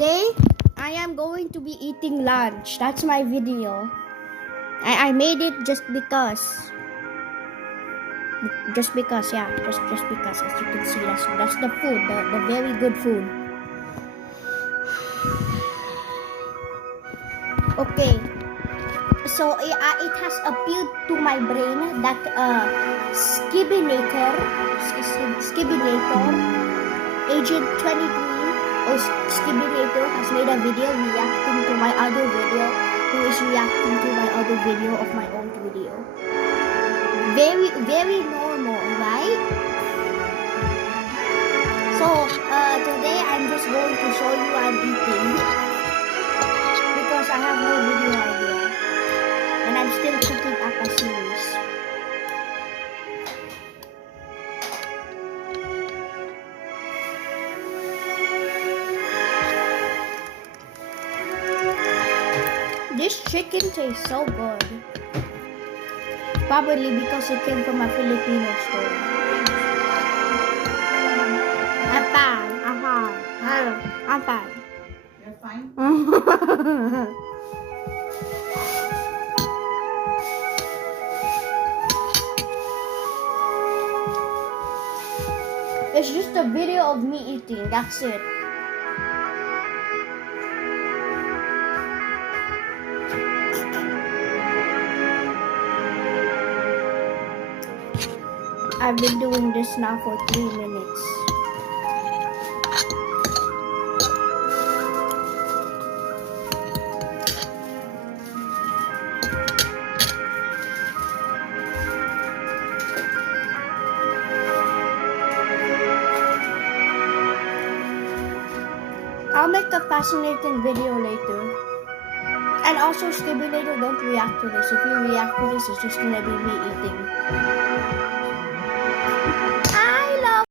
today I am going to be eating lunch. That's my video. I made it just because. Just because, yeah. Just because, as you can see, that's the food, the very good food. Okay. So it has appealed to my brain that Skibinator, Agent 23 or Skibinator has made a video reacting to my other video, who is reacting to my other video of my own video. Very normal, right? So today I'm just going to show you I'm eating because I have no video idea. And I'm still cooking up a series. This chicken tastes so good. Probably because it came from a Filipino store. I'm fine. I'm fine. You're fine? It's just a video of me eating, that's it. I've been doing this now for 3 minutes. I'll make a fascinating video later. And also, Skibinator, don't react to this. If you react to this, it's just gonna be me eating.